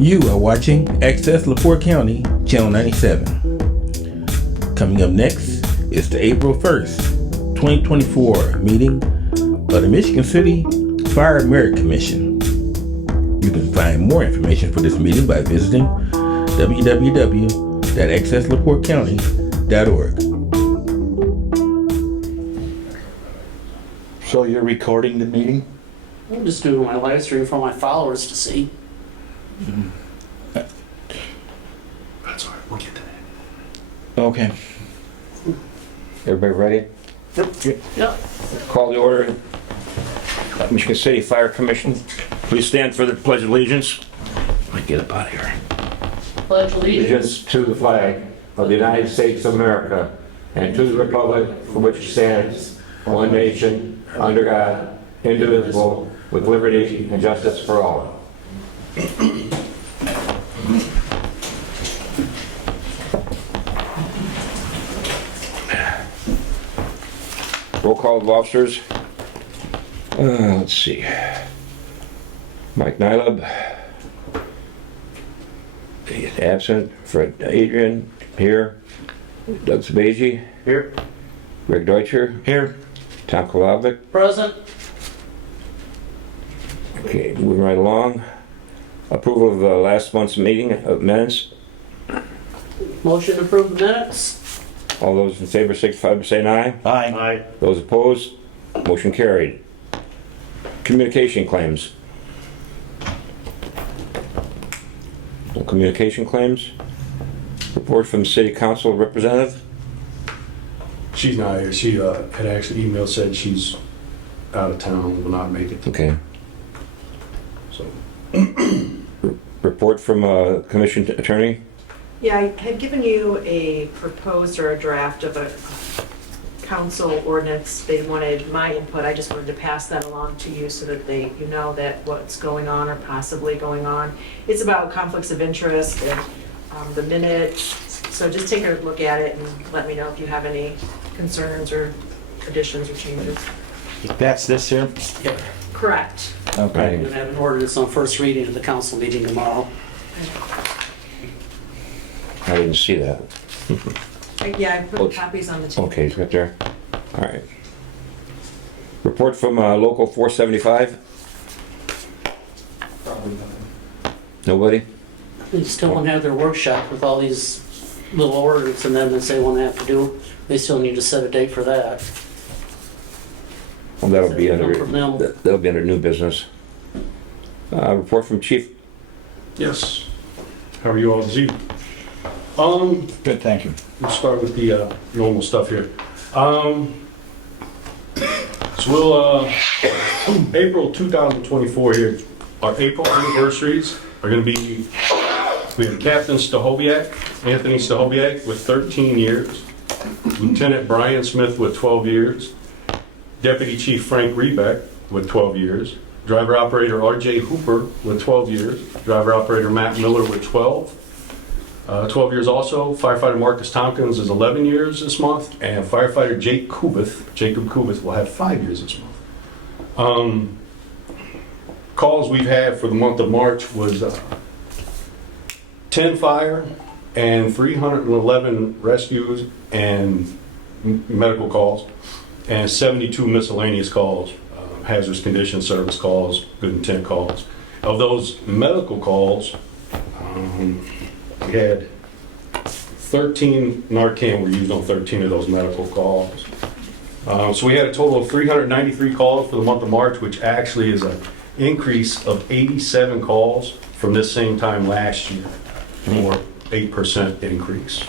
You are watching Access LaPorte County, Channel 97. Coming up next is the April 1st, 2024 meeting of the Michigan City Fire Merit Commission. You can find more information for this meeting by visiting www.accesslaportecounty.org. So you're recording the meeting? I'm just doing my live stream for my followers to see. That's all right, we'll get to that. Okay. Everybody ready? Yep. Call the order. Michigan City Fire Commission. Please stand for the Pledge of Allegiance. Let me get up out of here. Pledge allegiance. Allegiance to the flag of the United States of America and to the republic for which it stands, one nation, under God, indivisible, with liberty and justice for all. Roll call of officers. Let's see. Mike Nylub. He's absent. Fred Adrian, here. Doug Sabaji. Here. Greg Deutscher. Here. Tom Kolovic. Present. Okay, moving right along. Approval of last month's meeting of minutes. Motion to approve the minutes. All those in favor signify by saying aye. Aye. Those opposed, motion carried. Communication claims. No communication claims. Report from City Council representative. She's not here. She had actually emailed, said she's out of town, will not make it. Okay. So Report from Commission Attorney. Yeah, I had given you a proposed or a draft of a council ordinance. They wanted my input. I just wanted to pass that along to you so that you know that what's going on or possibly going on. It's about conflicts of interest and the minutes. So just take a look at it and let me know if you have any concerns or additions or changes. That's this here? Correct. We're Okay. going to have an ordinance on first reading at the council meeting tomorrow. I didn't see that. Yeah, I put copies on the table. Okay, it's right there. All right. Report from Local 475. Nobody? They still want to have their workshop with all these little orders and then they want to have to do. They still need to set a date for that. Well, that'll be Come from them. that'll be under new business. Report from Chief. yes. How are you all this evening? Good, thank you. Let's start with the normal stuff here. So we'll April 2024 here. Our April anniversaries are going to be. We have Captain Stahobiak, Anthony Stahobiak, with 13 years. Lieutenant Brian Smith with 12 years. Deputy Chief Frank Rebeck with 12 years. Driver Operator R.J. Hooper with 12 years. Driver Operator Matt Miller with 12. 12 years also. Firefighter Marcus Tompkins is 11 years this month. And Firefighter Jacob Kubith will have 5 years this month. Calls we've had for the month of March was 10 fire and 311 rescues and medical calls, and 72 miscellaneous calls, hazardous condition service calls, good intent calls. Of those medical calls, we had 13 Narcan were used on 13 of those medical calls. So we had a total of 393 calls for the month of March, which actually is an increase of 87 calls from this same time last year, or 8% increase.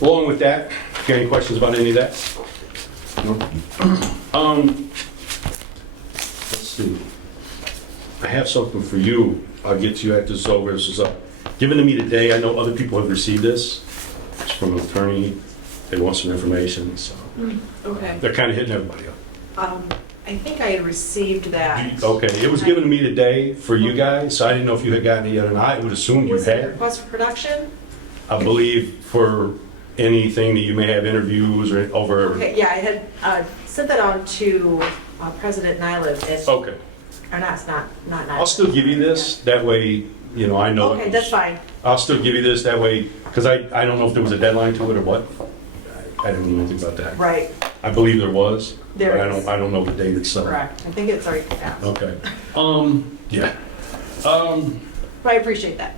Along with that, got any questions about any of that? Let's see. I have something for you. I'll get to you after this is over. This is given to me today. I know other people have received this. It's from an attorney. They want some information, so Okay. they're kind of hitting everybody up. I think I had received that. Okay, it was given to me today for you guys, so I didn't know if you had gotten it yet or not. I would assume you Was it a had. request for production? I believe for anything that you may have interviews or over. Okay, yeah, I had sent that on to President Nyland, and Okay, Or not. I'll still give you this, that way, you know, I know. Okay, that's fine. I'll still give you this, that way, because I don't know if there was a deadline to it or what. I don't know anything about that. Right, I believe there was, but There is. I don't know the date itself. correct. I think it's already passed. Okay. Yeah. But I appreciate that.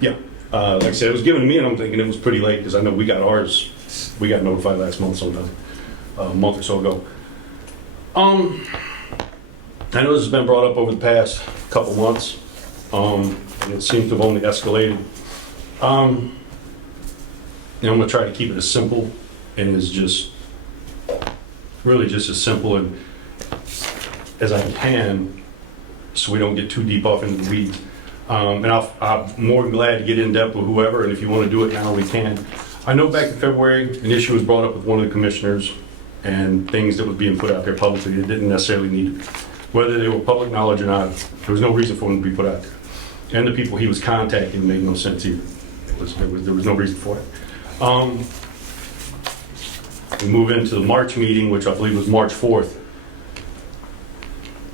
Yeah. Like I said, it was given to me, and I'm thinking it was pretty late, because I know we got ours, we got notified last month sometime, a month or so ago. I know this has been brought up over the past couple months, and it seems to have only escalated. I'm gonna try to keep it as simple and as just, really just as simple and as I can, so we don't get too deep off into the weeds. And I'm more than glad to get in depth with whoever, and if you want to do it now, we can. I know back in February, an issue was brought up with one of the commissioners and things that was being put out there publicly that didn't necessarily need to be. Whether they were public knowledge or not, there was no reason for them to be put out there. And the people he was contacting made no sense either. There was no reason for it. We move into the March meeting, which I believe was March 4th.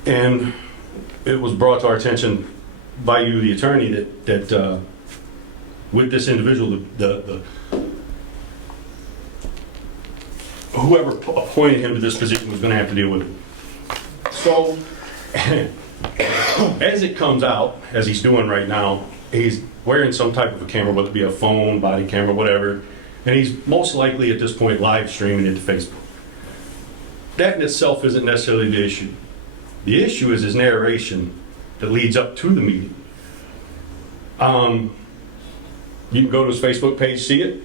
And it was brought to our attention by you, the attorney, that with this individual, whoever appointed him to this position was going to have to deal with it. So, as it comes out, as he's doing right now, he's wearing some type of a camera, whether it be a phone, body camera, whatever, and he's most likely at this point live streaming it to Facebook. That in itself isn't necessarily the issue. The issue is his narration that leads up to the meeting. You can go to his Facebook page, see it.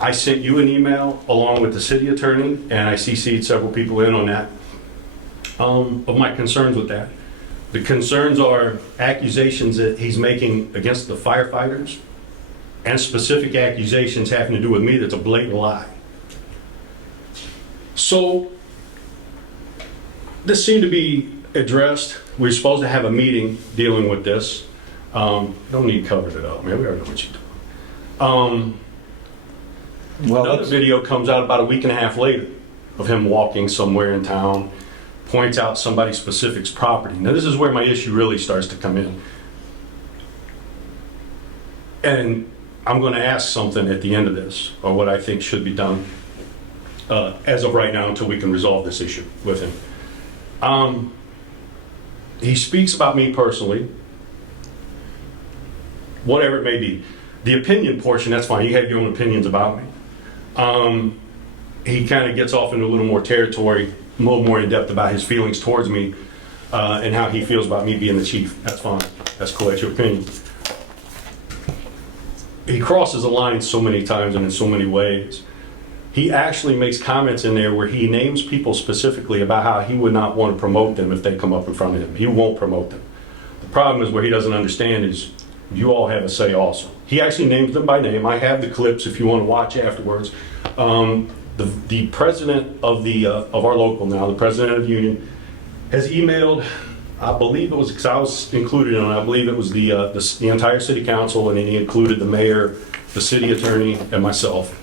I sent you an email along with the city attorney, and I CC'd several people in on that, of my concerns with that. The concerns are accusations that he's making against the firefighters and specific accusations having to do with me that's a blatant lie. So this seemed to be addressed. We're supposed to have a meeting dealing with this. Don't need to cover it up, man. We already know what you're doing. Another video comes out about a week and a half later of him walking somewhere in town, points out somebody specific's property. Now this is where my issue really starts to come in. And I'm going to ask something at the end of this, or what I think should be done as of right now until we can resolve this issue with him. He speaks about me personally, whatever it may be. The opinion portion, that's fine. You have your own opinions about me. He kind of gets off into a little more territory, a little more in depth about his feelings towards me and how he feels about me being the chief. That's fine. That's cool. That's your opinion. He crosses a line so many times and in so many ways. He actually makes comments in there where he names people specifically about how he would not want to promote them if they come up in front of him. He won't promote them. The problem is where he doesn't understand is you all have a say also. He actually names them by name. I have the clips if you want to watch afterwards. The president of our local now, the president of the union, has emailed, I believe it was, because I was included in it, I believe it was the entire city council, and then he included the mayor, the city attorney, and myself,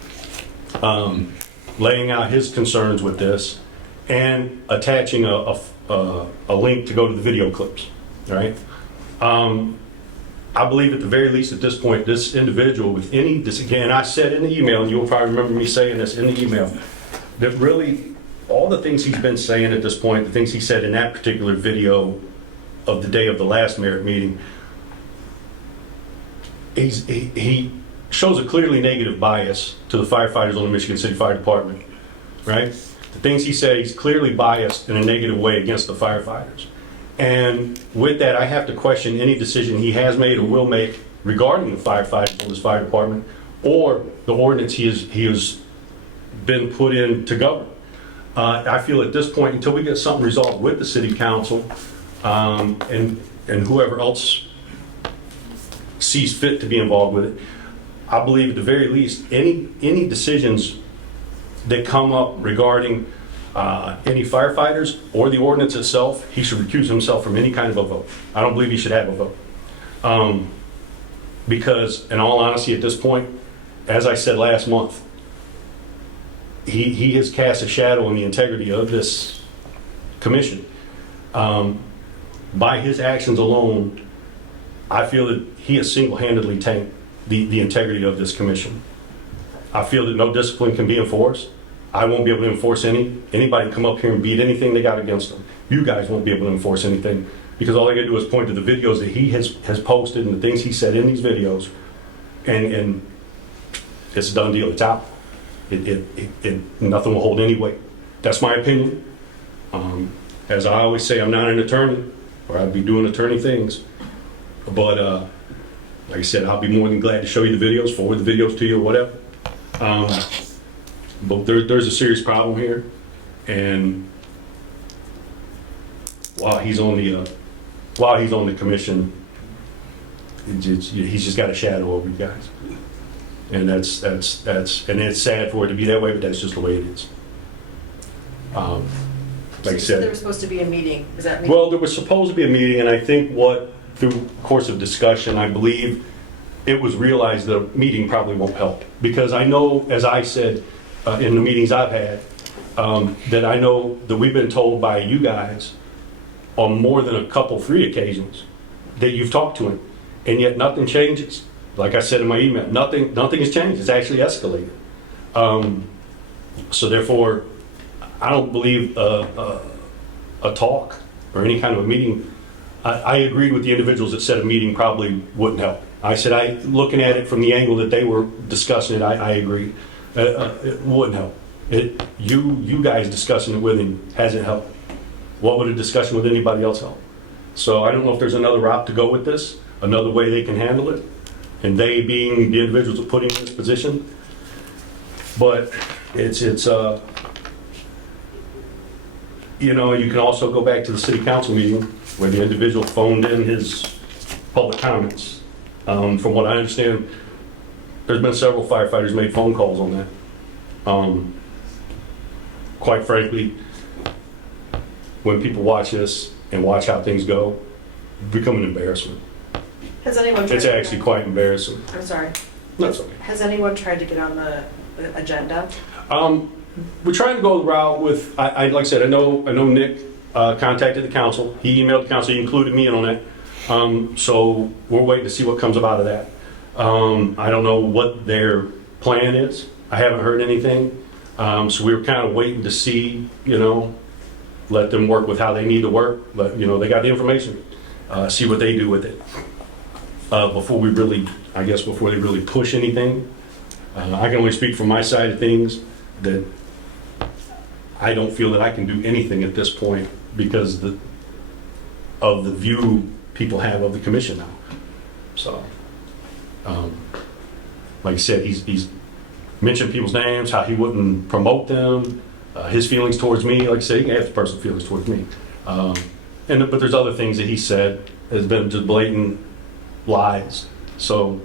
laying out his concerns with this and attaching a link to go to the video clips, all right? I believe at the very least at this point, this individual with this again, I said in the email, and you'll probably remember me saying this in the email, that really all the things he's been saying at this point, the things he said in that particular video of the day of the last merit meeting, he shows a clearly negative bias to the firefighters on the Michigan City Fire Department, right? The things he said, he's clearly biased in a negative way against the firefighters. And with that, I have to question any decision he has made or will make regarding the firefighters in this fire department or the ordinance he has been put in to govern. I feel at this point, until we get something resolved with the city council and whoever else sees fit to be involved with it, I believe at the very least, any decisions that come up regarding any firefighters or the ordinance itself, he should recuse himself from any kind of a vote. I don't believe he should have a vote. Because in all honesty at this point, as I said last month, he has cast a shadow on the integrity of this commission. by his actions alone, I feel that he has single-handedly tanked the integrity of this commission. I feel that no discipline can be enforced. I won't be able to enforce anybody come up here and beat anything they got against them. You guys won't be able to enforce anything because all I gotta do is point to the videos that he has posted and the things he said in these videos, and it's a done deal. It's out. Nothing will hold any weight. That's my opinion. As I always say, I'm not an attorney, or I'd be doing attorney things. But like I said, I'll be more than glad to show you the videos, forward the videos to you, or whatever. But there's a serious problem here, and while he's on the commission, he's just got a shadow over you guys, and that's and it's sad for it to be that way, but that's just the way it is. Like I said, There was supposed to be a meeting. Is that meeting? well, there was supposed to be a meeting, and I think through course of discussion, I believe it was realized that a meeting probably won't help. Because I know, as I said in the meetings I've had, that I know that we've been told by you guys on more than a couple, 3 occasions, that you've talked to him, and yet nothing changes. Like I said in my email, nothing has changed. It's actually escalated. So therefore, I don't believe a talk or any kind of a meeting. I agreed with the individuals that said a meeting probably wouldn't help. I said, looking at it from the angle that they were discussing it, I agree. It wouldn't help. You guys discussing it with him hasn't helped. What would a discussion with anybody else help? So I don't know if there's another route to go with this, another way they can handle it, and they being the individuals that put him in this position. But you can also go back to the city council meeting where the individual phoned in his public comments. From what I understand, there's been several firefighters made phone calls on that. Quite frankly, when people watch this and watch how things go, it's become an embarrassment. Has anyone tried It's to actually quite embarrassing. I'm sorry. That's okay. Has anyone tried to get on the agenda? We're trying to go the route with, like I said, I know Nick contacted the council. He emailed the council. He included me in on that. So we're waiting to see what comes about of that. I don't know what their plan is. I haven't heard anything. So we were kind of waiting to see, let them work with how they need to work. But, they got the information. See what they do with it. Before they really push anything. I can only speak from my side of things, that I don't feel that I can do anything at this point because of the view people have of the commission now. So, like I said, he's mentioned people's names, how he wouldn't promote them, his feelings towards me. Like I said, he can have his personal feelings towards me. But there's other things that he said has been just blatant lies. So,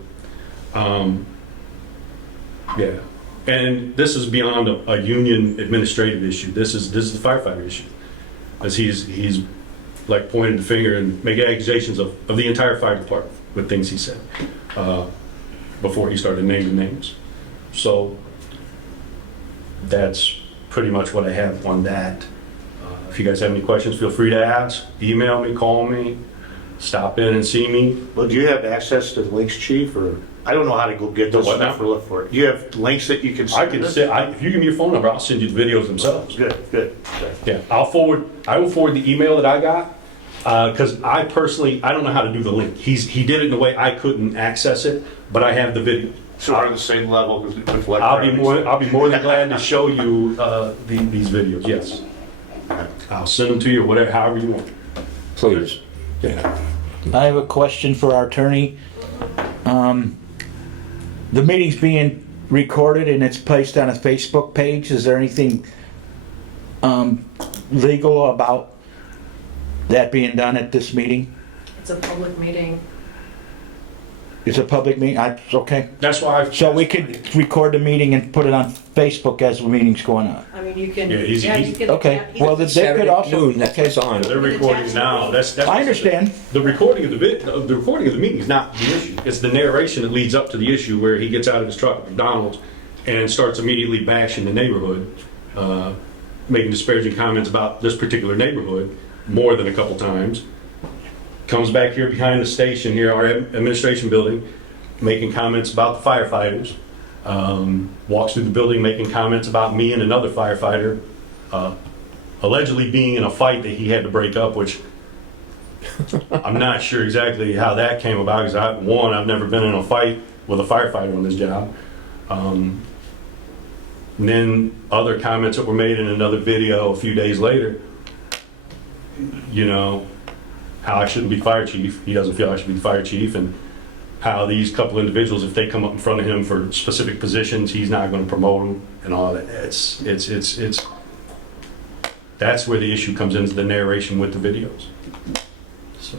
yeah. And this is beyond a union administrative issue. This is the firefighter issue. As he's like pointed the finger and making accusations of the entire fire department with things he said before he started naming names. So that's pretty much what I have on that. If you guys have any questions, feel free to ask. Email me, call me, stop in and see me. Well, do you have access to the links, chief, or I don't know how to go get The this what stuff now? or look for it. Do you have links that you can I send? can us? if you give me your phone number, I'll send you the videos themselves. Good. Yeah, I will forward the email that I got, because I don't know how to do the link. He did it in a way I couldn't access it, but I have the video. So we're on the same level with I'll be electronics. more than glad to show you these videos, yes. I'll send them to you, whatever, however you want. Please. Yeah. I have a question for our attorney. The meeting's being recorded and it's placed on a Facebook page. Is there anything legal about that being done at this meeting? It's a public meeting. It's a public meeting? Okay. That's why So we could record the meeting and put it on Facebook as the meeting's going on? I mean, you can. Yeah, he's- you can. Okay, well, they could Saturday also, noon, that's what's on. they're recording now. That's I understand. The recording of the recording of the meeting is not the issue. It's the narration that leads up to the issue where he gets out of his truck at McDonald's and starts immediately bashing the neighborhood, making disparaging comments about this particular neighborhood more than a couple times. comes back here behind the station here, our administration building, making comments about the firefighters. Walks through the building making comments about me and another firefighter, allegedly being in a fight that he had to break up, which I'm not sure exactly how that came about, because I've never been in a fight with a firefighter on this job. And then other comments that were made in another video a few days later, you know, how I shouldn't be fire chief. He doesn't feel I should be fire chief, and how these couple individuals, if they come up in front of him for specific positions, he's not going to promote them and all that. It's that's where the issue comes into the narration with the videos. So.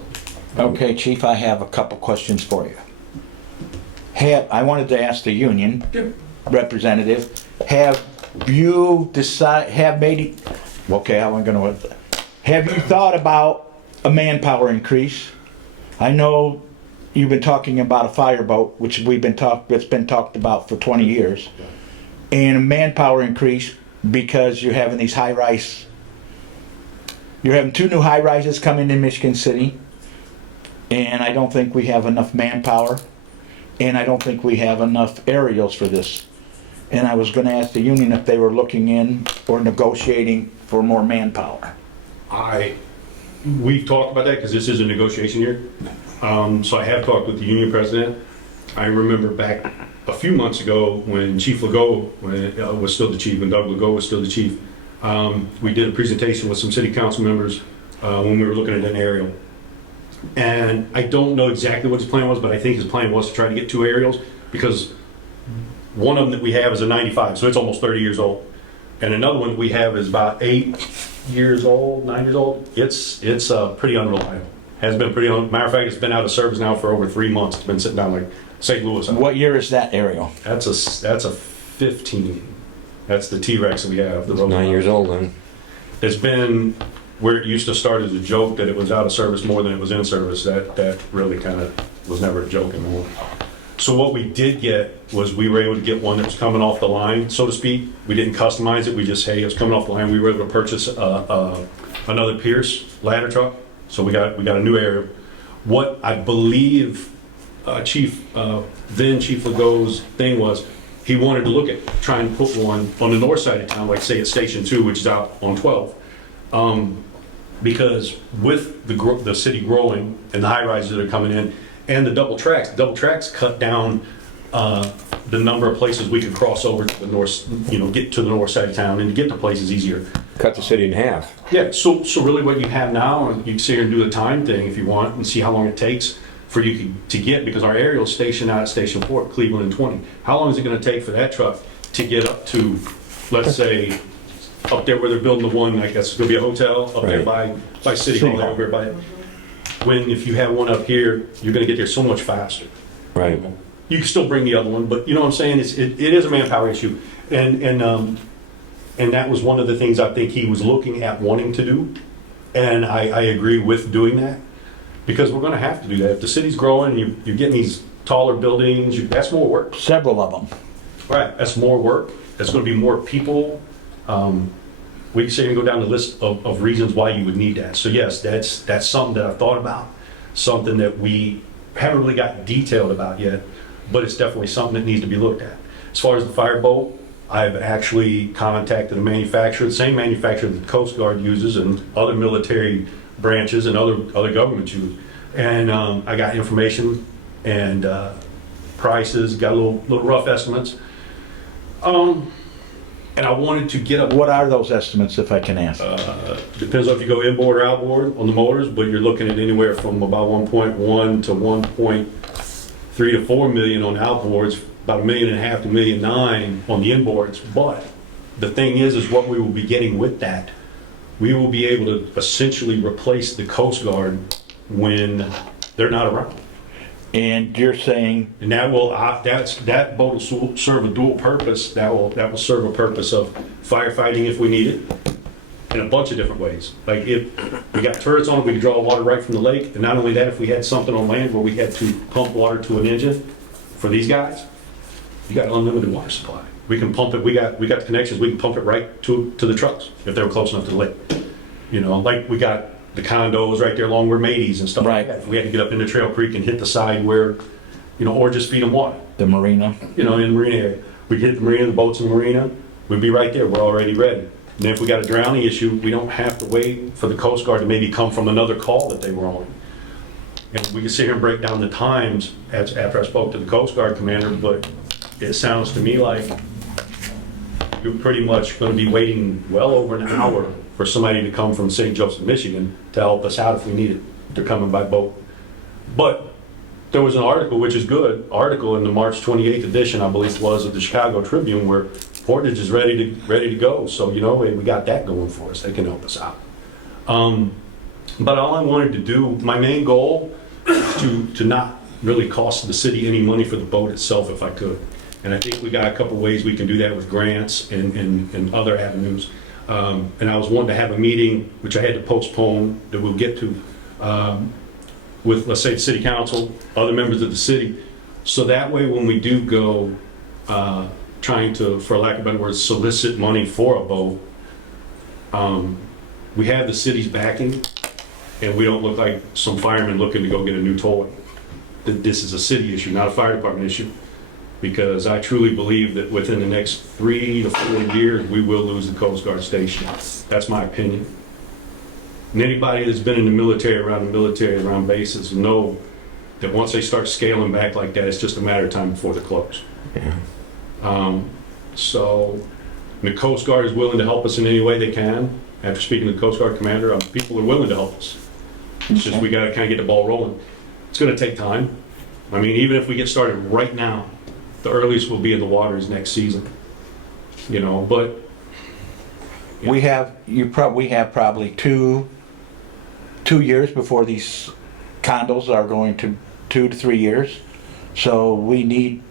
Okay, Chief, I have a couple questions for you. I wanted to ask the union representative, have you thought about a manpower increase? I know you've been talking about a fireboat, which it's been talked about for 20 years, and a manpower increase because you're having these high-rise. You're having 2 new high-rises coming in Michigan City, and I don't think we have enough manpower, and I don't think we have enough aerials for this. And I was going to ask the union if they were looking in or negotiating for more manpower. We've talked about that because this is a negotiation year. So I have talked with the union president. I remember back a few months ago when Chief Legault was still the chief, when Doug Legault was still the chief, we did a presentation with some city council members when we were looking at an aerial. And I don't know exactly what his plan was, but I think his plan was to try to get 2 aerials, because one of them that we have is a 95, so it's almost 30 years old. And another one that we have is about 8 years old, 9 years old. It's pretty unreliable. Has been pretty matter of fact, it's been out of service now for over 3 months. It's been sitting down like St. Louis. What year is that aerial? That's a 15. That's the T-Rex that we have. It's 9 years old then. It's been where it used to start as a joke that it was out of service more than it was in service. That really kind of was never a joke anymore. So what we did get was we were able to get one that was coming off the line, so to speak. We didn't customize it. We just, hey, it's coming off the line. We were able to purchase another Pierce ladder truck. So we got a new aerial. What I believe then Chief Legault's thing was, he wanted to look at trying to put one on the north side of town, like say at Station 2, which is out on 12. Because with the city growing and the high rises that are coming in and the double tracks cut down the number of places we could cross over to the north, get to the north side of town and get to places easier. Cut the city in half. Yeah, so really what you have now, you can sit here and do the time thing if you want and see how long it takes for you to get, because our aerial is stationed out at Station 4, Cleveland and 20. How long is it going to take for that truck to get up to, let's say, up there where they're building the one, I guess it's going to be a hotel up there by City Hall, over by. When if you have one up here, you're going to get there so much faster. Right. You can still bring the other one, but you know what I'm saying? It is a manpower issue, and that was one of the things I think he was looking at wanting to do, and I agree with doing that, because we're going to have to do that. If the city's growing, and you're getting these taller buildings, that's more work. Several of them. Right, that's more work. That's going to be more people. We can say and go down the list of reasons why you would need that. So yes, that's something that I've thought about, something that we haven't really got detailed about yet, but it's definitely something that needs to be looked at. As far as the fireboat, I've actually contacted a manufacturer, the same manufacturer that the Coast Guard uses and other military branches and other governments use. And I got information and prices, got a little rough estimates. And I wanted to get up. What are those estimates, if I can ask? Depends on if you go inboard or outboard on the motors, but you're looking at anywhere from about 1.1 to 1.3 to 4 million on outboards, about $1.5 million to $1.9 million on the inboards. But the thing is what we will be getting with that, we will be able to essentially replace the Coast Guard when they're not around. And you're saying, And that boat will serve a dual purpose. That will serve a purpose of firefighting if we need it, in a bunch of different ways. Like if we got turrets on it, we can draw water right from the lake. And not only that, if we had something on land where we had to pump water to an engine for these guys, you got unlimited water supply. We can pump it. We got the connections. We can pump it right to the trucks if they were close enough to the lake. Like we got the condos right there along where Matey's and stuff Right. like that. If we had to get up into Trail Creek and hit the side where, or just feed them water, The marina. in the marina area. We'd hit the marina, the boats in the marina, we'd be right there, we're already ready. And if we got a drowning issue, we don't have to wait for the Coast Guard to maybe come from another call that they were on. And we could sit here and break down the times after I spoke to the Coast Guard commander, but it sounds to me like you're pretty much gonna be waiting well over an hour for somebody to come from St. Joseph, Michigan to help us out if we need it. They're coming by boat. But there was an article, which is good, article in the March 28th edition, I believe it was, of the Chicago Tribune, where Portage is ready to go. So, we got that going for us. They can help us out. But all I wanted to do, my main goal is to not really cost the city any money for the boat itself if I could. And I think we got a couple ways we can do that with grants and other avenues. And I was wanting to have a meeting, which I had to postpone, that we'll get to, with, let's say, the city council, other members of the city. So that way, when we do go, trying to, for lack of a better word, solicit money for a boat, we have the city's backing, and we don't look like some firemen looking to go get a new toy. That this is a city issue, not a fire department issue. Because I truly believe that within the next 3 to 4 years, we will lose the Coast Guard station. That's my opinion. And anybody that's been in the military, around bases, know that once they start scaling back like that, it's just a matter of time before they close. So the Coast Guard is willing to help us in any way they can. After speaking to the Coast Guard commander, people are willing to help us. It's just we got to kind of get the ball rolling. It's going to take time. I mean, even if we get started right now, the earliest we'll be in the waters next season. But We have probably two years before these condos are going to 2 to 3 years. So we need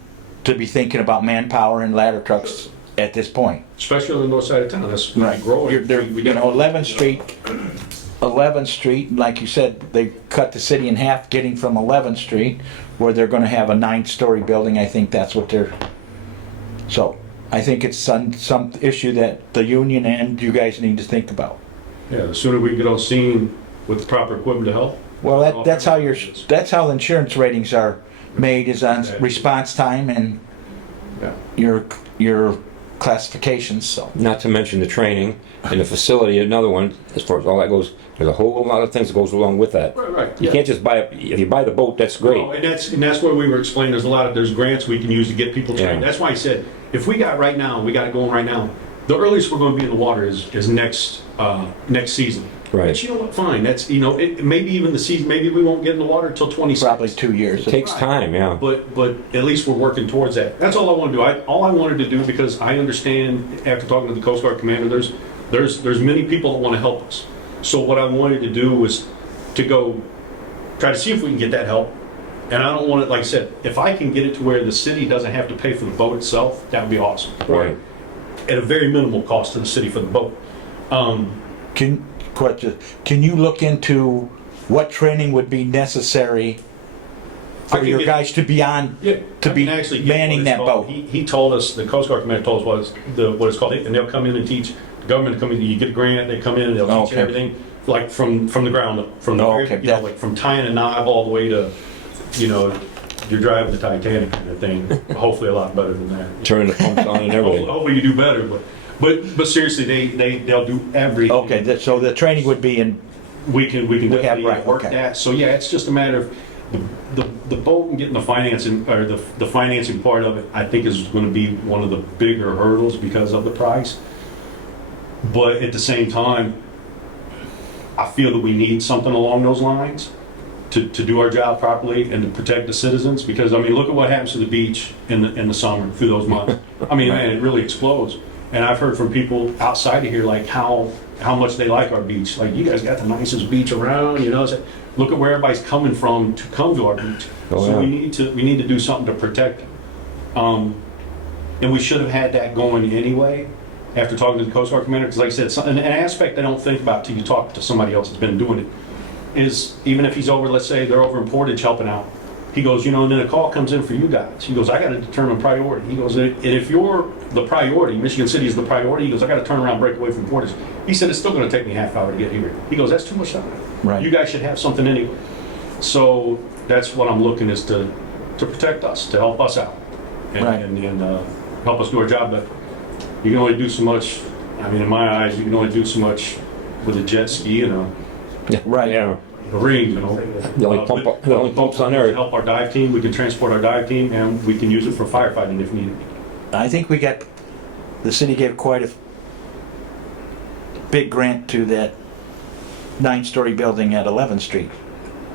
to be thinking about manpower and ladder trucks at this point. especially on the north side of town, that's Right. growing. 11th Street, like you said, they cut the city in half getting from 11th Street, where they're gonna have a 9-story building. I think that's what so I think it's some issue that the union and you guys need to think about. Yeah, the sooner we get on scene with the proper equipment to help. Well, that's how the insurance ratings are made, is on response time and Yeah. your classifications, so. Not to mention the training and the facility, another one, as far as all that goes, there's a whole lot of things that goes along with that. Right. You can't just if you buy the boat, that's great. Oh, and that's where we were explaining, there's grants we can use to get people trained. Yeah. That's why I said, if we got it going right now, the earliest we're gonna be in the water is next season. Right. But you know what, fine, that's, maybe even the season, maybe we won't get in the water until 26. Probably 2 years. It takes time, yeah. But at least we're working towards that. That's all I want to do. All I wanted to do, because I understand after talking to the Coast Guard commander, there's many people that want to help us. So what I wanted to do was to go try to see if we can get that help. And I don't want it, like I said, if I can get it to where the city doesn't have to pay for the boat itself, that would be awesome. Right. At a very minimal cost to the city for the boat. Can you look into what training would be necessary I for can your get- guys to be on, Yeah, to I be can actually get manning what that it's called. boat? He told us, the Coast Guard commander told us what it's called, and they'll come in and teach, the government come in, you get a grant, they come in and they'll teach Okay. everything, like from the ground up, from the Oh, very, okay. like from tying a knob all the way to, you're driving the Titanic kind of thing, hopefully a lot better than that. Turning the pumps on and everything. Hopefully you do better, but seriously, they'll do everything. Okay, so the training would be in, We can definitely right, work okay. that. So yeah, it's just a matter of the boat and getting the financing, or the financing part of it, I think is going to be one of the bigger hurdles because of the price. But at the same time, I feel that we need something along those lines to do our job properly and to protect the citizens. Because look at what happens to the beach in the summer through those months. Man, it really explodes. And I've heard from people outside of here like how much they like our beach. Like, you guys got the nicest beach around, So look at where everybody's coming from to come to our beach. Oh, So yeah. we need to do something to protect them. And we should have had that going anyway after talking to the Coast Guard commander. Because like I said, an aspect I don't think about till you talk to somebody else that's been doing it is, even if he's over, let's say they're over in Portage helping out, he goes, and then a call comes in for you guys. He goes, I got to determine priority. He goes, and if you're the priority, Michigan City is the priority, he goes, I got to turn around and break away from Portage. He said, it's still going to take me a half hour to get here. He goes, that's too much time. Right. You guys should have something anyway. So that's what I'm looking is to protect us, to help us out. And, Right. and help us do our job, but you can only do so much. I mean, in my eyes, you can only do so much with a jet ski and Right. Yeah. a ring, you know. The only pumps on there. Help our dive team, we can transport our dive team, and we can use it for firefighting if needed. I think the city gave quite a big grant to that 9-story building at 11th Street.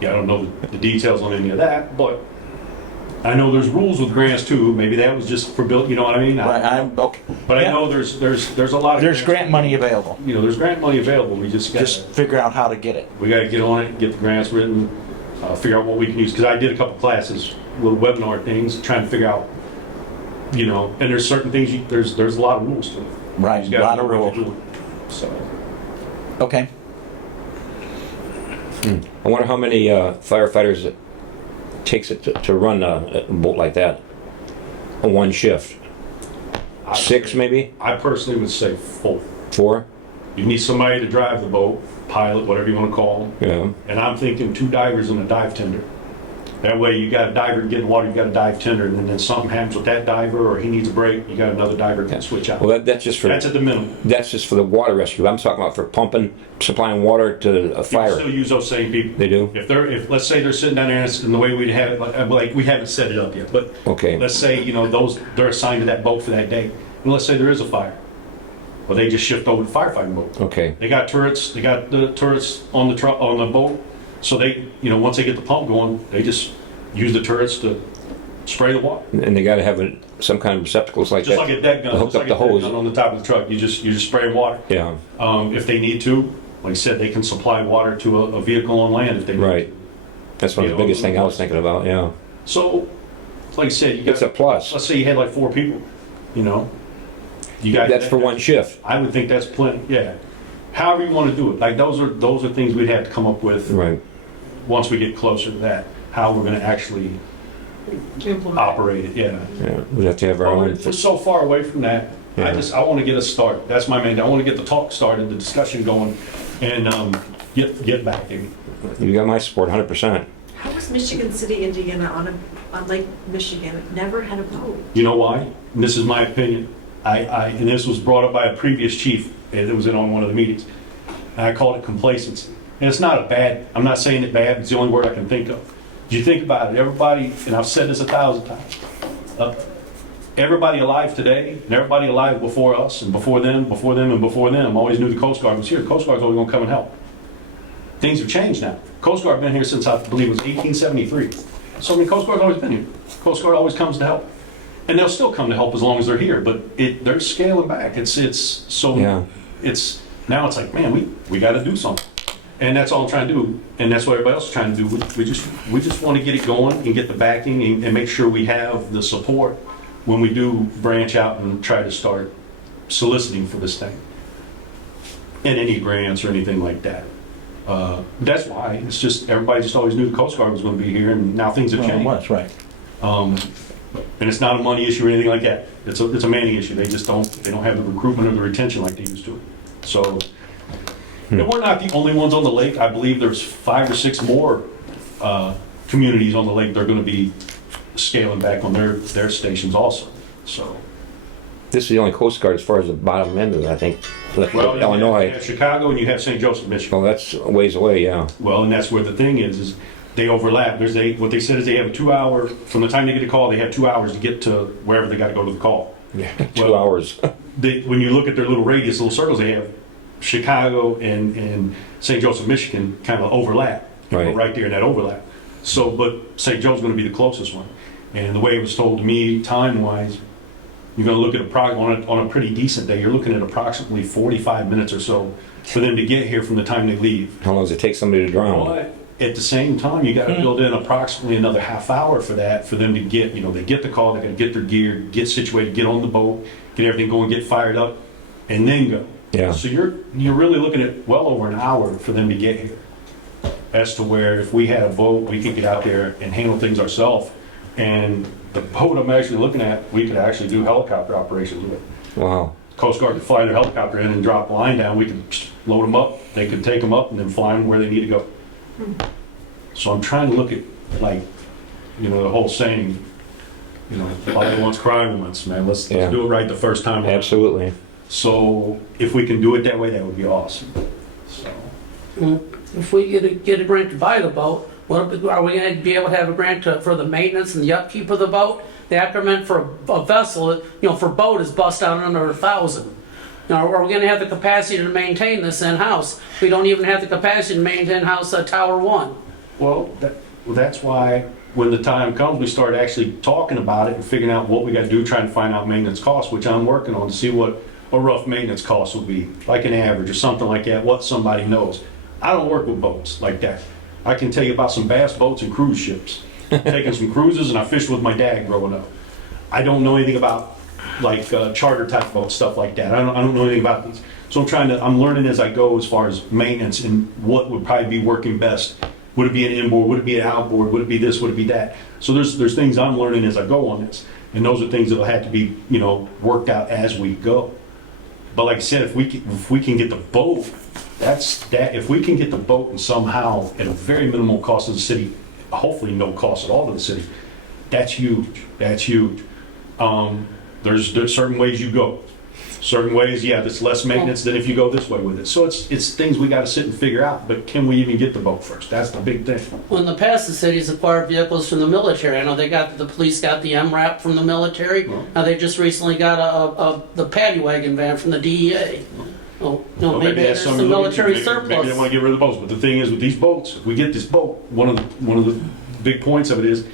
Yeah, I don't know the details on any of that, but I know there's rules with grants too. Maybe that was just for build, you know what I mean? Okay. But I Yeah. know there's a lot of. There's grant money available. You know, there's grant money available. We just Just gotta, figure out how to get it. we gotta get on it, get the grants written, figure out what we can use. Cause I did a couple classes, little webinar things, trying to figure out, you know, and there's certain things, there's a lot of rules to it. Right, You just a gotta lot of know what rules. you're doing. So, Okay. I wonder how many firefighters it takes it to run a boat like that. A one shift. 6 maybe? I personally would say 4. 4? You need somebody to drive the boat, pilot, whatever you want to call them. Yeah. And I'm thinking 2 divers and a dive tender. That way you got a diver get in the water, you got a dive tender, and then something happens with that diver or he needs a break, you got another diver can switch out. Well, that's just for That's at the minimum. that's just for the water rescue. I'm talking about for pumping, supplying water to a You fire. still use those same people. They do? If let's say they're sitting down there and the way we'd have it, like we haven't set it up yet, but Okay. let's say, you know, they're assigned to that boat for that day. And let's say there is a fire. Well, they just shift over to the firefighting boat. Okay. They got the turrets on the truck, on the boat. So they, you know, once they get the pump going, they just use the turrets to spray the water. And they got to have some kind of receptacles like Just that. like a deck gun, Hook just up like the a deck hose. gun on the top of the truck. You just spray water. Yeah. If they need to, like I said, they can supply water to a vehicle on land if they need Right. to. That's one of the biggest thing I was thinking about. Yeah. So, like I said, you It's a got, plus. let's say you had like 4 people, you know? You got That's for one shift. I would think that's plenty, yeah. However you want to do it, like those are things we'd have to come up with Right. once we get closer to that, how we're going to actually operate it, yeah. Yeah. We have to have our Well, own. we're so far away from that. Yeah. I want to get us started. That's my main. I want to get the talk started, the discussion going, and get back. You got my support 100%. How was Michigan City, Indiana on Lake Michigan? It never had a boat. You know why? And this is my opinion. And this was brought up by a previous chief that was in on one of the meetings. And I called it complacency. And it's not a bad, I'm not saying it bad, it's the only word I can think of. You think about it, everybody, and I've said this 1,000 times, everybody alive today, and everybody alive before us, and before them, and before them, always knew the Coast Guard was here. The Coast Guard's always gonna come and help. Things have changed now. Coast Guard been here since I believe it was 1873. So I mean, Coast Guard's always been here. Coast Guard always comes to help. And they'll still come to help as long as they're here, but they're scaling back. It's so, Yeah. now it's like, man, we gotta do something. And that's all I'm trying to do, and that's what everybody else is trying to do. We just want to get it going and get the backing and make sure we have the support when we do branch out and try to start soliciting for this thing. And any grants or anything like that. That's why, it's just, everybody just always knew the Coast Guard was gonna be here, and now things have Well, it changed. was, right. And it's not a money issue or anything like that. It's a manning issue. They don't have the recruitment or the retention like they used to. So, and we're not the only ones on the lake. I believe there's 5 or 6 more communities on the lake. They're gonna be scaling back on their stations also, so. This is the only Coast Guard as far as the bottom end of it, I think. Well, you Illinois. have Chicago and you have St. Joseph, Michigan. Well, that's a ways away, yeah. Well, and that's where the thing is they overlap. What they said is they have a 2-hour, from the time they get a call, they have 2 hours to get to wherever they gotta go to the call. Yeah. 2 Well, hours. When you look at their little radius, little circles, they have Chicago and St. Joseph, Michigan kind of overlap. Right. There in that overlap. So, but St. Joe's gonna be the closest one. And the way it was told to me, time-wise, you're gonna look at on a pretty decent day, you're looking at approximately 45 minutes or so for them to get here from the time they leave. How long does it take somebody to drown? But at the same time, you gotta build in approximately another half hour for that, for them to get, they get the call, they gotta get their gear, get situated, get on the boat, get everything going, get fired up, and then go. Yeah. So you're really looking at well over an hour for them to get here. As to where if we had a boat, we could get out there and handle things ourselves. And the boat I'm actually looking at, we could actually do helicopter operations with. Wow. Coast Guard could fly their helicopter in and drop a line down. We could load them up. They could take them up and then fly them where they need to go. So I'm trying to look at, like, you know, the whole saying, you know, father once, cry once, man, let's Yeah. do it right the first time. Absolutely. So if we can do it that way, that would be awesome. So, If we get a grant to buy the boat, are we gonna be able to have a grant for the maintenance and the upkeep of the boat? The acrement for a vessel, you know, for boat is bust out under 1,000. Now, are we gonna have the capacity to maintain this in-house? We don't even have the capacity to maintain house Tower 1. well, that's why when the time comes, we start actually talking about it and figuring out what we gotta do, trying to find out maintenance costs, which I'm working on to see what a rough maintenance cost would be, like an average or something like that, what somebody knows. I don't work with boats like that. I can tell you about some bass boats and cruise ships. Taking some cruises, and I fished with my dad growing up. I don't know anything about like charter type boats, stuff like that. I don't know anything about these. So I'm learning as I go as far as maintenance and what would probably be working best. Would it be an inboard? Would it be an outboard? Would it be this? Would it be that? So there's things I'm learning as I go on this, and those are things that will have to be, you know, worked out as we go. But like I said, if we can get the boat, that's that. If we can get the boat and somehow at a very minimal cost to the city, hopefully no cost at all to the city, that's huge. That's huge. There's certain ways you go. Certain ways, yeah, there's less maintenance than if you go this way with it. So it's things we got to sit and figure out. But can we even get the boat first? That's the big thing. Well, in the past, the city's acquired vehicles from the military. I know the police got the MRAP from the military. Now they just recently got the paddy wagon van from the DEA. Oh, no, Well, maybe that's there's something some we need to- military maybe surplus. they want to get rid of the boats. But the thing is with these boats, if we get this boat, one of the big points of it is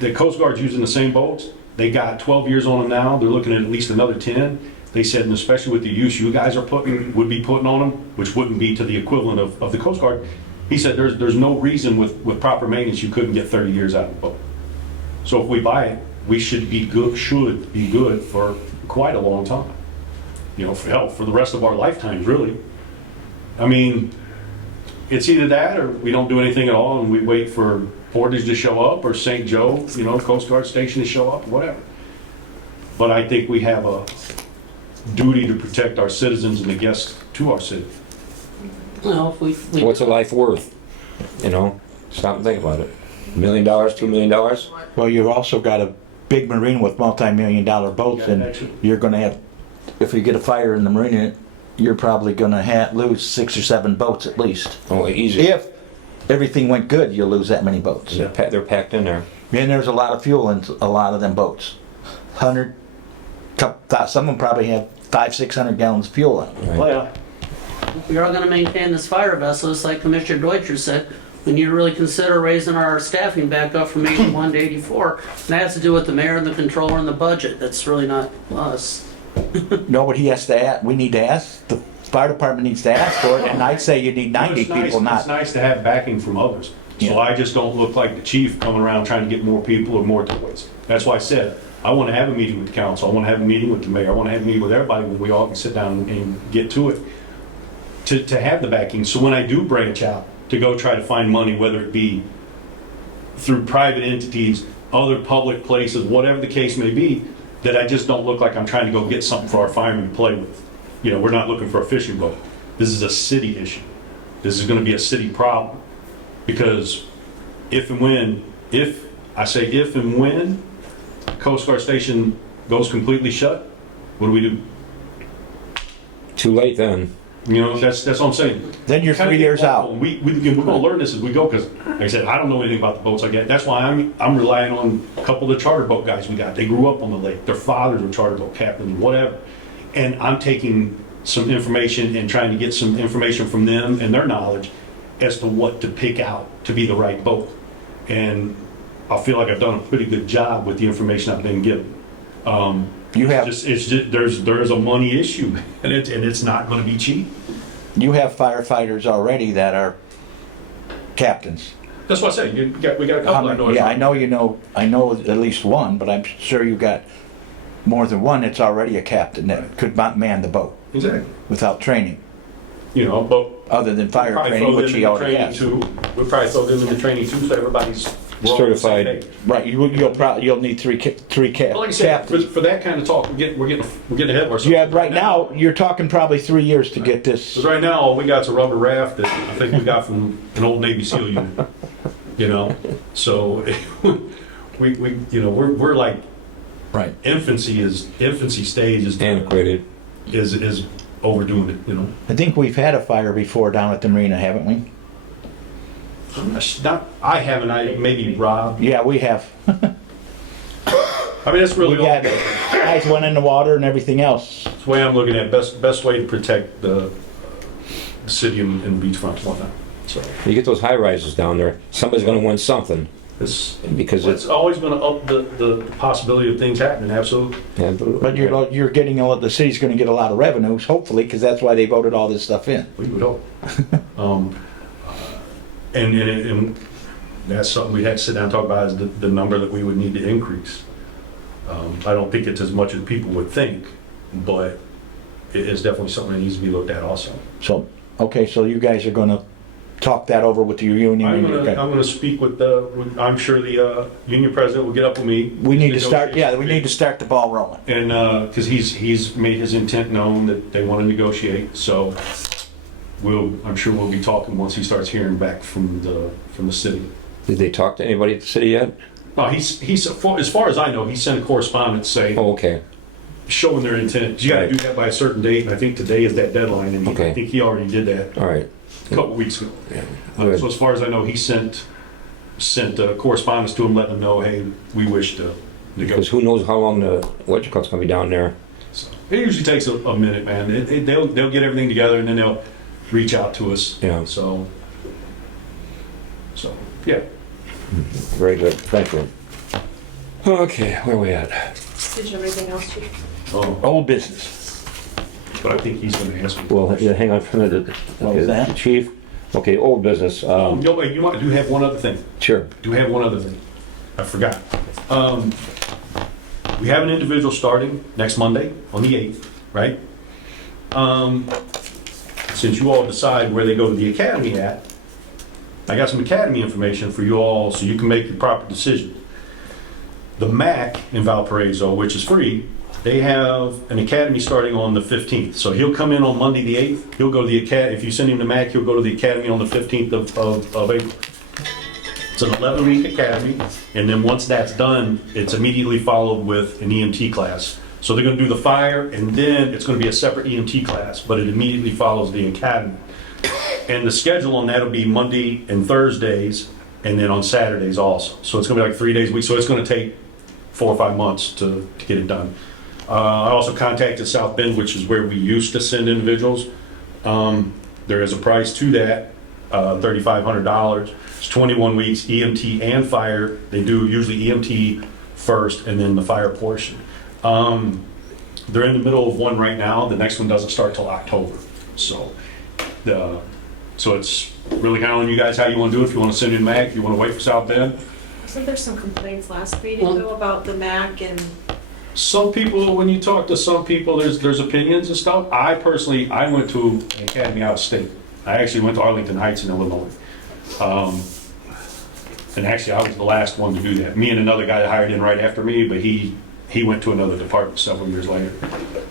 the Coast Guard's using the same boats. They got 12 years on them now. They're looking at least another 10. They said, and especially with the use you guys would be putting on them, which wouldn't be to the equivalent of the Coast Guard. He said there's no reason with proper maintenance you couldn't get 30 years out of the boat. So if we buy it, we should be good for quite a long time. You know, for the rest of our lifetimes, really. I mean, it's either that or we don't do anything at all and we wait for Portage to show up or St. Joe, you know, Coast Guard Station to show up, whatever. But I think we have a duty to protect our citizens and the guests to our city. Well, if we What's a life worth? You know, stop and think about it. $1 million, $2 million? Well, you've also got a big marina with multi-million-dollar boats, Yeah, and actually. you're gonna have, if you get a fire in the marina, you're probably gonna lose 6 or 7 boats at least. Oh, easy. If everything went good, you'll lose that many boats. They're packed in there. And there's a lot of fuel in a lot of them boats. 100, some of them probably have 500-600 gallons of fuel in them. Well, yeah. If we are gonna maintain this fire vessel, it's like Commissioner Deutscher said, we need to really consider raising our staffing back up from 81 to 84. And that has to do with the mayor and the controller and the budget. That's really not us. No, but he has to ask, we need to ask, the fire department needs to ask for it, and I'd say you need 90 It's nice- people, It's not, nice to have backing from others. So Yeah. I just don't look like the chief coming around trying to get more people or more toys. That's why I said, I want to have a meeting with the council. I want to have a meeting with the mayor. I want to have a meeting with everybody when we all can sit down and get to it. To have the backing. So when I do branch out to go try to find money, whether it be through private entities, other public places, whatever the case may be, that I just don't look like I'm trying to go get something for our firemen to play with. You know, we're not looking for a fishing boat. This is a city issue. This is going to be a city problem. Because if and when Coast Guard Station goes completely shut, what do we do? Too late then. You know, that's what I'm saying. then you're 3 years out. We're going to learn this as we go, because like I said, I don't know anything about the boats like that. That's why I'm relying on a couple of the charter boat guys we got. They grew up on the lake. Their fathers were charter boat captains, whatever. And I'm taking some information and trying to get some information from them and their knowledge as to what to pick out to be the right boat. And I feel like I've done a pretty good job with the information I've been given. You have, It's just there's a money issue, and it's not going to be cheap. you have firefighters already that are captains. That's what I say. We got a couple I know. Yeah, I know at least one, but I'm sure you got more than one that's already a captain that could not man the boat Exactly. without training, You know, but other than fire probably training, throw which them he in the already training has. too. We'll probably throw them in the training too, so everybody's we're all on the same Certified. page. Right, you'll need three But like I said, captains. for that kind of talk, we're getting ahead of ourselves. Yeah, right now, you're talking probably 3 years to get this. Because right now, all we got is a rubber raft that I think we got from an old Navy SEAL unit, you know? So, we're like, Right. infancy stage is Antiquated. overdoing it, you know? I think we've had a fire before down at the marina, haven't we? I haven't, maybe Rob. Yeah, we have. I mean, that's really We all, had, guys went in the water and everything else. that's the way I'm looking at, best way to protect the city and beachfront and whatnot. So, You get those high rises down there, somebody's gonna win something, it's because always gonna up the possibility of things happening, absolutely. But you're getting, the city's gonna get a lot of revenues, hopefully, because that's why they voted all this stuff in. We would hope. And that's something we had to sit down and talk about, is the number that we would need to increase. I don't think it's as much as people would think, but it is definitely something that needs to be looked at also. So, okay, so you guys are gonna talk that over with your union? I'm and your gonna, I'm gonna speak I'm sure the union president will get up with me. We need to start, yeah, we need to start the ball rolling. And, because he's made his intent known that they want to negotiate, so I'm sure we'll be talking once he starts hearing back from the city. did they talk to anybody at the city yet? No, he's as far as I know, he sent a correspondence saying, Oh, okay. showing their intent. You gotta do that by a certain date, and I think today is that deadline, and Okay. I think he already did that All right. a couple weeks ago. Good. So as far as I know, he sent a correspondence to him, letting them know, hey, we wish to Because negotiate. who knows how long the electrical's gonna be down there. So, it usually takes a minute, man. They'll get everything together, and then they'll reach out to us. Yeah. So yeah. Very good, thank you. Okay, where are we at? Did you have anything else, Chief? Old business. But I think he's gonna ask me. Well, yeah, hang on for a minute. What was that? Chief, okay, old business, You do have one other thing. sure. Do have one other thing. I forgot. We have an individual starting next Monday on the 8th, right? Since you all decide where they go to the academy at, I got some academy information for you all so you can make your proper decision. The MAC in Valparaiso, which is free, they have an academy starting on the 15th. So he'll come in on Monday the 8th. He'll go to the academy. If you send him to MAC, he'll go to the academy on the 15th of April. It's an 11-week academy, and then once that's done, it's immediately followed with an EMT class. So they're going to do the fire, and then it's going to be a separate EMT class, but it immediately follows the academy. And the schedule on that will be Monday and Thursdays, and then on Saturdays also. So it's going to be like 3 days a week. So it's going to take 4 or 5 months to get it done. I also contacted South Bend, which is where we used to send individuals. There is a price to that, $3,500. It's 21 weeks, EMT and fire. They do usually EMT first and then the fire portion. They're in the middle of one right now. The next one doesn't start till October. So it's really kind of on you guys how you want to do it. If you want to send in MAC, if you want to wait for South Bend. So there's some complaints last meeting though about the MAC and Some people, when you talk to some people, there's opinions and stuff. I personally, I went to an academy out of state. I actually went to Arlington Heights in Illinois. And actually, I was the last one to do that. Me and another guy hired in right after me, but he went to another department several years later.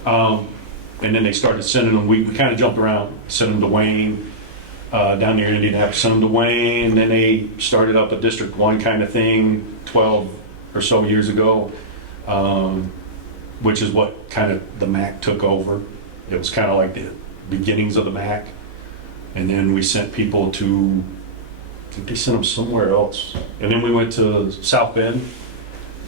And then they started sending them, we kind of jumped around, sent them to Wayne, down near Indianapolis, sent them to Wayne. Then they started up a District 1 kind of thing 12 or so years ago. Which is what kind of the MAC took over. It was kind of like the beginnings of the MAC. And then we sent people to, I think they sent them somewhere else. And then we went to South Bend,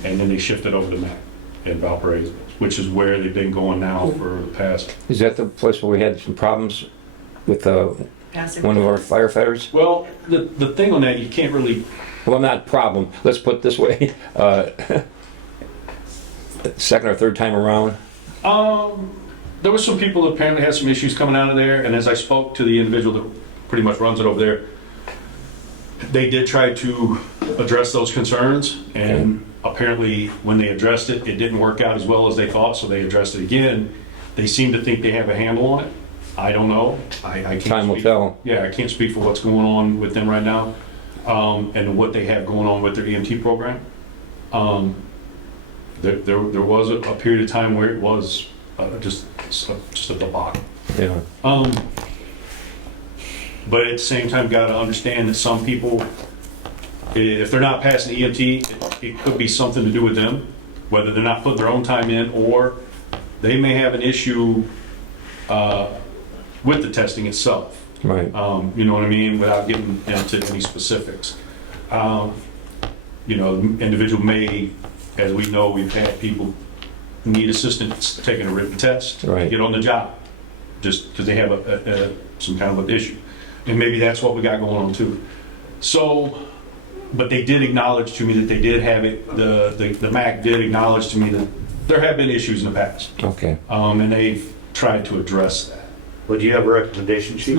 and then they shifted over to MAC in Valparaiso, which is where they've been going now for the past. Is that the place where we had some problems with passing. one of our firefighters? Well, the thing on that, you can't really, Well, not problem, let's put it this way. Second or third time around? there was some people that apparently had some issues coming out of there, and as I spoke to the individual that pretty much runs it over there, they did try to address those concerns, and apparently when they addressed it, it didn't work out as well as they thought, so they addressed it again. They seem to think they have a handle on it. I don't know. I can't Time will speak- tell. Yeah, I can't speak for what's going on with them right now. and what they have going on with their EMT program. There was a period of time where it was just a debacle. Yeah. But at the same time, got to understand that some people, if they're not passing EMT, it could be something to do with them, whether they're not putting their own time in, or they may have an issue with the testing itself. Right. You know what I mean? Without getting into any specifics. You know, individual may, as we know, we've had people need assistance taking a written test to Right. get on the job, just because they have some kind of an issue. And maybe that's what we got going on too. So, but they did acknowledge to me that they did have it, the MAC did acknowledge to me that there have been issues in the past. Okay. And they've tried to address that. Would you have a recommendation, Chief?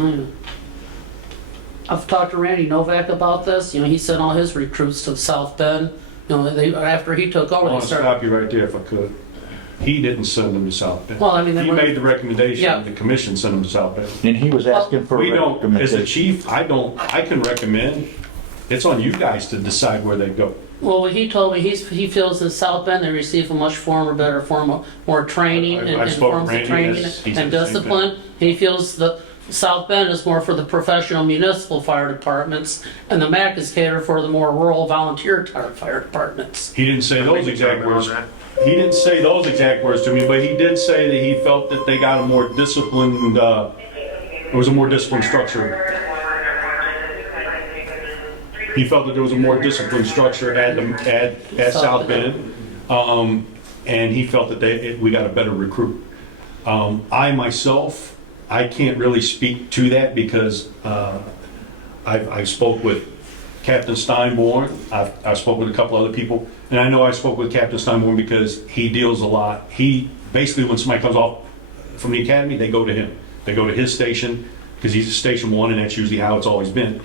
I've talked to Randy Novak about this. You know, he sent all his recruits to South Bend. You know, after he took I over, they want to started. stop you right there if I could. He didn't send them to South Bend. Well, I mean, they He were- made the recommendation, Yeah. the commission sent them to South Bend. And he was asking for We a don't, as a recommendation. chief, I can recommend, it's on you guys to decide where they go. Well, what he told me, he feels in South Bend they receive a much better form of more training I've and spoken forms to of Randy, training yes, he said and the same discipline. And he feels that South Bend is more for the professional municipal fire departments, and the MAC is catered for the more rural volunteer fire departments. He didn't say those exact comment on words. that. He didn't say those exact words to me, but he did say that he felt that they got a more disciplined, it was a more disciplined structure. He felt that there was a more disciplined structure at South Bend, and he felt that we got a better recruit. I myself, I can't really speak to that because I spoke with Captain Steinborn. I spoke with a couple other people, and I know I spoke with Captain Steinborn because he deals a lot. He basically, when somebody comes off from the academy, they go to him. They go to his station because he's Station 1, and that's usually how it's always been.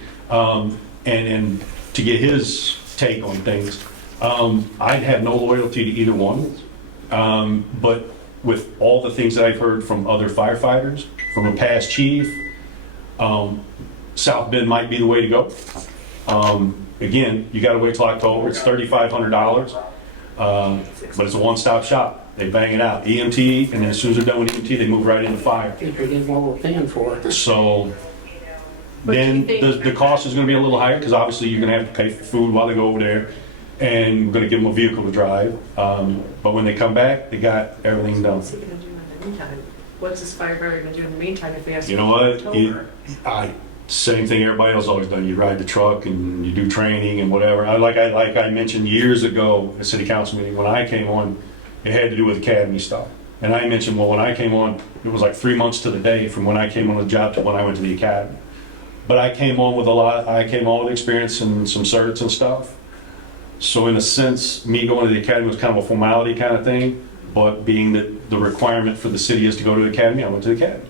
And to get his take on things, I'd have no loyalty to either one. But with all the things that I've heard from other firefighters, from a past chief, South Bend might be the way to go. Again, you got to wait till October. It's $3,500, but it's a one-stop shop. They bang it out, EMT, and then as soon as they're done with EMT, they move right into fire. I think we're getting what we're paying for. So But do you then think- the cost is going to be a little higher because obviously you're going to have to pay for food while they go over there, and we're going to give them a vehicle to drive. But when they come back, they got everything done. What's he gonna do in the meantime? What's this firefighter gonna do in the meantime if he has to? You know what? October? Same thing everybody else always done. You ride the truck and you do training and whatever. Like I mentioned years ago at city council meeting, when I came on, it had to do with academy stuff. And I mentioned, well, when I came on, it was like 3 months to the day from when I came on the job to when I went to the academy. But I came on with experience and some certs and stuff. So in a sense, me going to the academy was kind of a formality kind of thing. But being that the requirement for the city is to go to the academy, I went to the academy.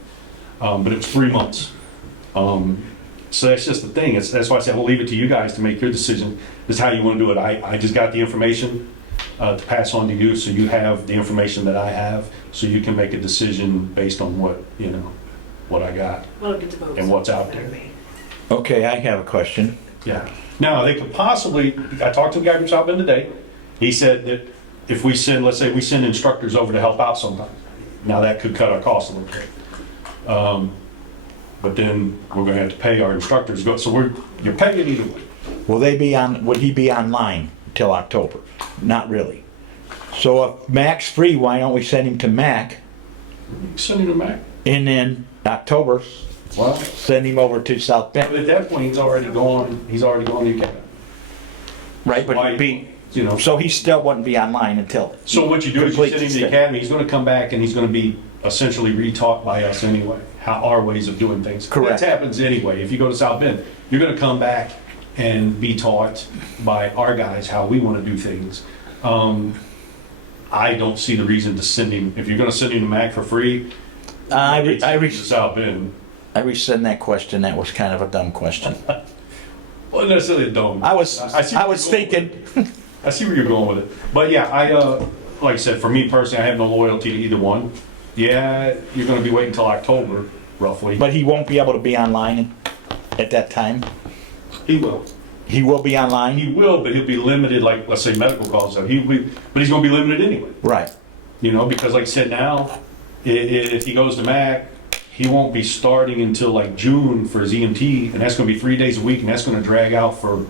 But it was 3 months. So that's just the thing. That's why I said, we'll leave it to you guys to make your decision. This is how you want to do it. I just got the information to pass on to you, so you have the information that I have, so you can make a decision based on what I got. Well, get to vote. And what's out there. Okay, I have a question. Yeah. Now, they could possibly, I talked to a guy from South Bend today. He said that if we send, let's say we send instructors over to help out sometimes, now that could cut our costs a little bit. But then we're gonna have to pay our instructors, so you're paying either way. Would he be online till October? Not really. So if Mac's free, why don't we send him to Mac Send him to Mac. and then October, Well, send him over to South but Bend? at that point, he's already gone to the academy. Right, but Why- he'd be, You know, so he still wouldn't be online until. so what you do is you completes send him to the the step. academy, he's gonna come back and he's gonna be essentially re-taught by us anyway, how our ways of doing things. Correct. That happens anyway. If you go to South Bend, you're gonna come back and be taught by our guys how we wanna do things. I don't see the reason to send him, if you're gonna send him to Mac for free, I to South Bend. rescind that question. That was kind of a dumb question. Well, not necessarily a dome. I was see where you're going thinking, with it. I see where you're going with it. But yeah, like I said, for me personally, I have no loyalty to either one. Yeah, you're gonna be waiting until October, roughly. but he won't be able to be online at that time. He will. He will be online? He will, but he'll be limited, like, let's say medical calls, so but he's gonna be limited anyway. Right. You know, because like I said now, if he goes to MAC, he won't be starting until like June for his EMT, and that's gonna be 3 days a week, and that's gonna drag out for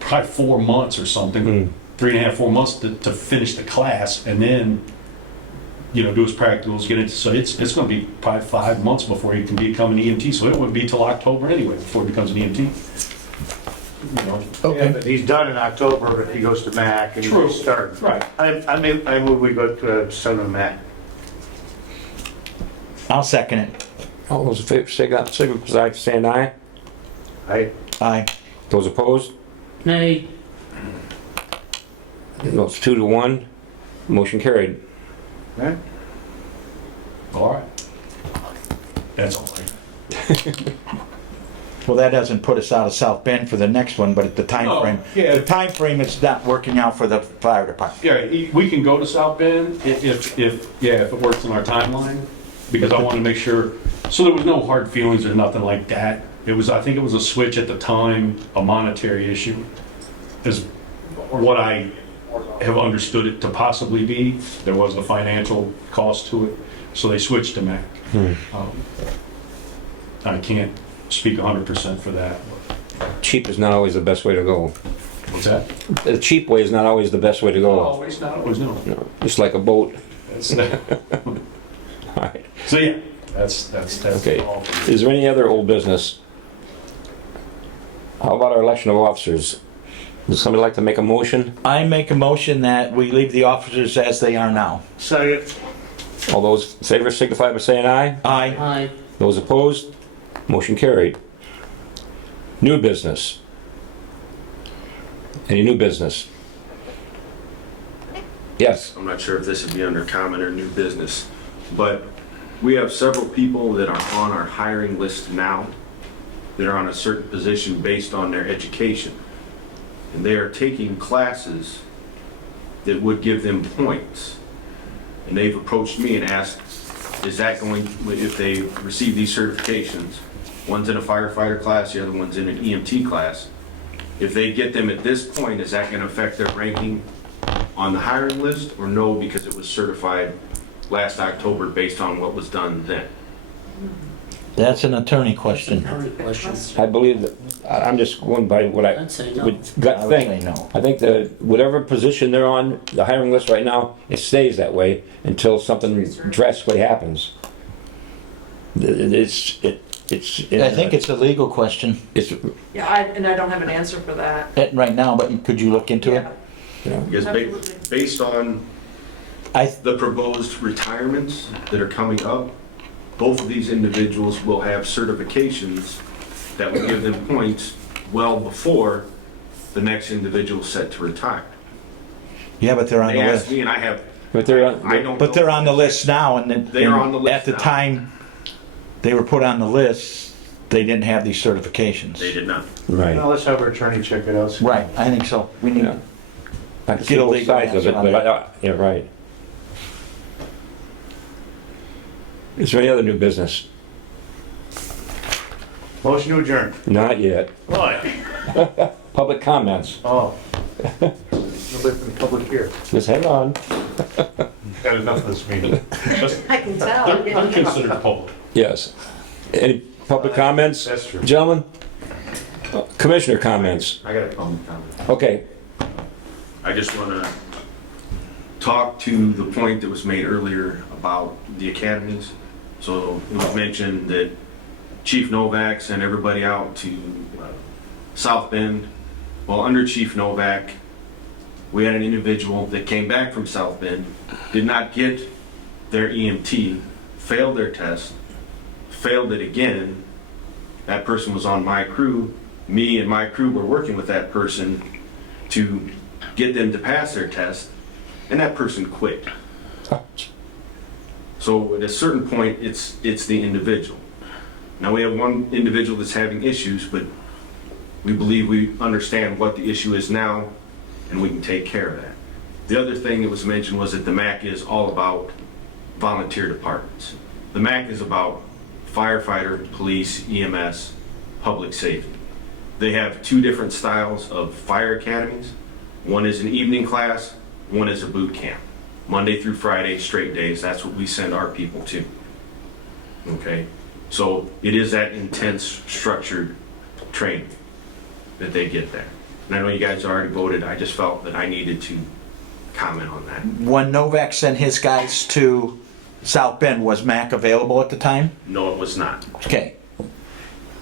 probably 4 months or something, 3.5, 4 months to finish the class, and then, you know, do his practicals, get it, so it's gonna be probably 5 months before he can become an EMT, so it wouldn't be till October anyway before he becomes an EMT. You know, Yeah, but he's done in October if he goes to MAC and True. he's starting. Right. I move we go to send him to MAC. I'll second it. All those in favor, signify by saying aye. Aye. Those opposed? Nay, Those 2-1. Motion carried. Right? all right. That's all. Well, that doesn't put us out of South Bend for the next one, but at the time Oh, frame, yeah. the time frame is not working out for the fire department. Yeah, we can go to South Bend if it works in our timeline, because I want to make sure, so there was no hard feelings or nothing like that. I think it was a switch at the time, a monetary issue, is what I have understood it to possibly be. There was a financial cost to it, so they switched to MAC. I can't speak 100% for that. Cheap is not always the best way to go. What's that? The cheap way is not always the best way to go. Always, not always, no. No, just like a boat. That's, All right. so yeah, that's Okay. all. Is there any other old business? How about our election of officers? Does somebody like to make a motion? I make a motion that we leave the officers as they are now. Second. All those in favor signify by saying aye. Aye. aye. Those opposed? Motion carried. New business. Any new business? Yes. I'm not sure if this would be under common or new business, but we have several people that are on our hiring list now that are on a certain position based on their education. And they are taking classes that would give them points. And they've approached me and asked, is that going, if they receive these certifications, one's in a firefighter class, the other one's in an EMT class, if they get them at this point, is that going to affect their ranking on the hiring list, or no, because it was certified last October based on what was done then? That's an attorney question. Attorney questions. I believe that, I'm just going by what I, I'd say no. with I gut would think. say no. I think that whatever position they're on, the hiring list right now, it stays that way until something drastically happens. It's. I think it's a legal question It's, Yeah, and I don't have an answer for that. right now, but could you look into it? you know, Because Absolutely. based on I, the proposed retirements that are coming up, both of these individuals will have certifications that will give them points well before the next individual set to retire. yeah, but they're on They the asked list. me, and I have, but they're, I don't. But know. they're on the list now, and then. They are on the list At the now. time they were put on the list, they didn't have these certifications. They did not. right. Now let's have our attorney check it out. Right, I think so. We need, Yeah. I can see Get a both legal sides of answer it, on but that. yeah, right. Is there any other new business? Motion to adjourn. Not yet. What? Public comments. Oh. Nobody from the public here. Just hang on. Got enough of this meeting. I can tell. They're unconsidered public. Yes. Any public comments? That's true. Gentlemen? Commissioner comments? I got a comment. Okay. I just want to talk to the point that was made earlier about the academies. So it was mentioned that Chief Novak sent everybody out to South Bend. Well, under Chief Novak, we had an individual that came back from South Bend, did not get their EMT, failed their test, failed it again. That person was on my crew. Me and my crew were working with that person to get them to pass their test, and that person quit. So at a certain point, it's the individual. Now we have one individual that's having issues, but we believe we understand what the issue is now, and we can take care of that. The other thing that was mentioned was that the MAC is all about volunteer departments. The MAC is about firefighter, police, EMS, public safety. They have two different styles of fire academies. One is an evening class, one is a boot camp. Monday through Friday, straight days, that's what we send our people to. Okay? So it is that intense, structured training that they get there. And I know you guys already voted, I just felt that I needed to comment on that. When Novak sent his guys to South Bend, was Mac available at the time? No, it was not. Okay.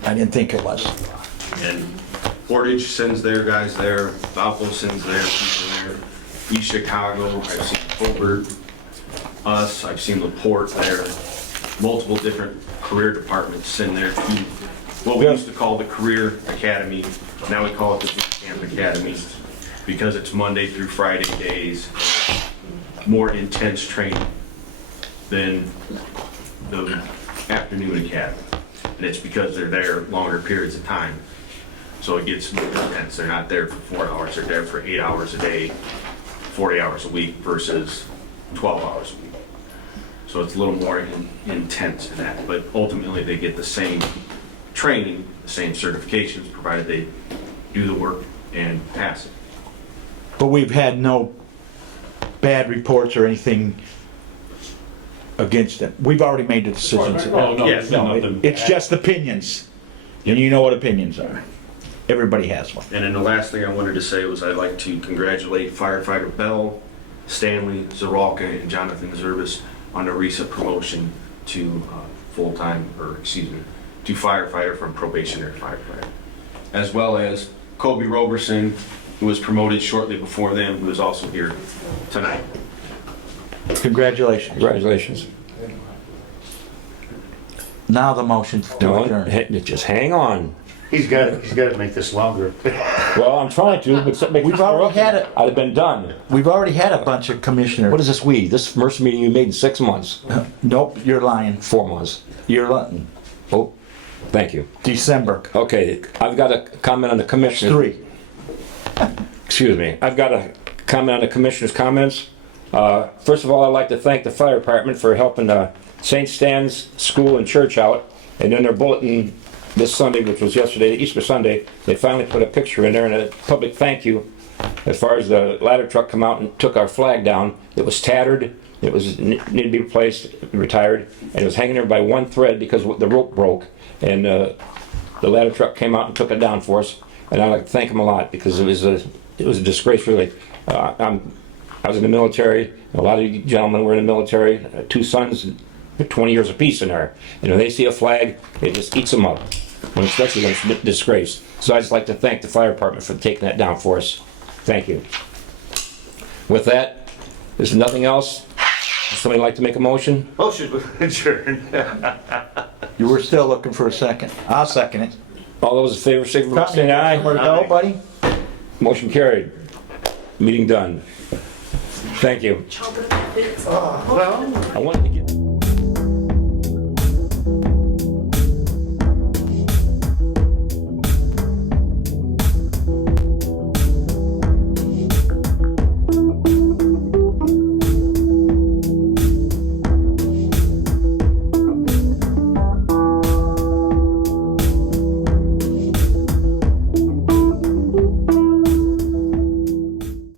I didn't think it was. And Portage sends their guys there, Valpo sends their people there, East Chicago, I've seen Colbert, us, I've seen LaPorte there. Multiple different career departments send their to what we used to call the Career Academy. Now we call it the Boot Camp Academy because it's Monday through Friday days, more intense training than the afternoon academy. And it's because they're there longer periods of time. So it gets more intense. They're not there for 4 hours, they're there for 8 hours a day, 40 hours a week versus 12 hours a week. So it's a little more intense in that, but ultimately they get the same training, the same certifications, provided they do the work and pass it. But we've had no bad reports or anything against them. We've already made the decisions. Oh, no, Yes, No, it's just opinions. And you know what opinions are. Everybody has one. And then the last thing I wanted to say was I'd like to congratulate firefighter Bell, Stanley, Zaralka, and Jonathan Zervis on their recent promotion to to firefighter from probationary firefighter. As well as Kobe Roberson, who was promoted shortly before them, who is also here tonight. Congratulations. Congratulations. Now the motion to Don't, adjourn. just hang on. He's got to make this longer. Well, I'm trying to, but something We've already had it. I'd have been done. We've already had a bunch of commissioners. What is this we? This first meeting you made in 6 months, Nope, you're lying. 4 months. You're lying. Oh, thank you. December. Okay, I've got a comment on the commissioners. 3. Excuse me. I've got a comment on the commissioners' comments. First of all, I'd like to thank the fire department for helping St. Stan's School and Church out. And in their bulletin this Sunday, which was yesterday, Easter Sunday, they finally put a picture in there and a public thank you. As far as the ladder truck come out and took our flag down, it was tattered, it was needed to be replaced, retired, and it was hanging there by one thread because the rope broke. And the ladder truck came out and took it down for us. And I'd like to thank them a lot because it was a disgrace, really. I was in the military. A lot of you gentlemen were in the military. 2 sons, 20 years apiece in there. And when they see a flag, it just eats them up. Especially when it's disgrace. So I'd just like to thank the fire department for taking that down for us. Thank you. With that, there's nothing else. Does somebody like to make a motion? Motion to adjourn. You were still looking for a second. I'll second it. All those in favor, signify by saying aye. Where to go, buddy? Motion carried. Meeting done. Thank you. Well. I wanted to get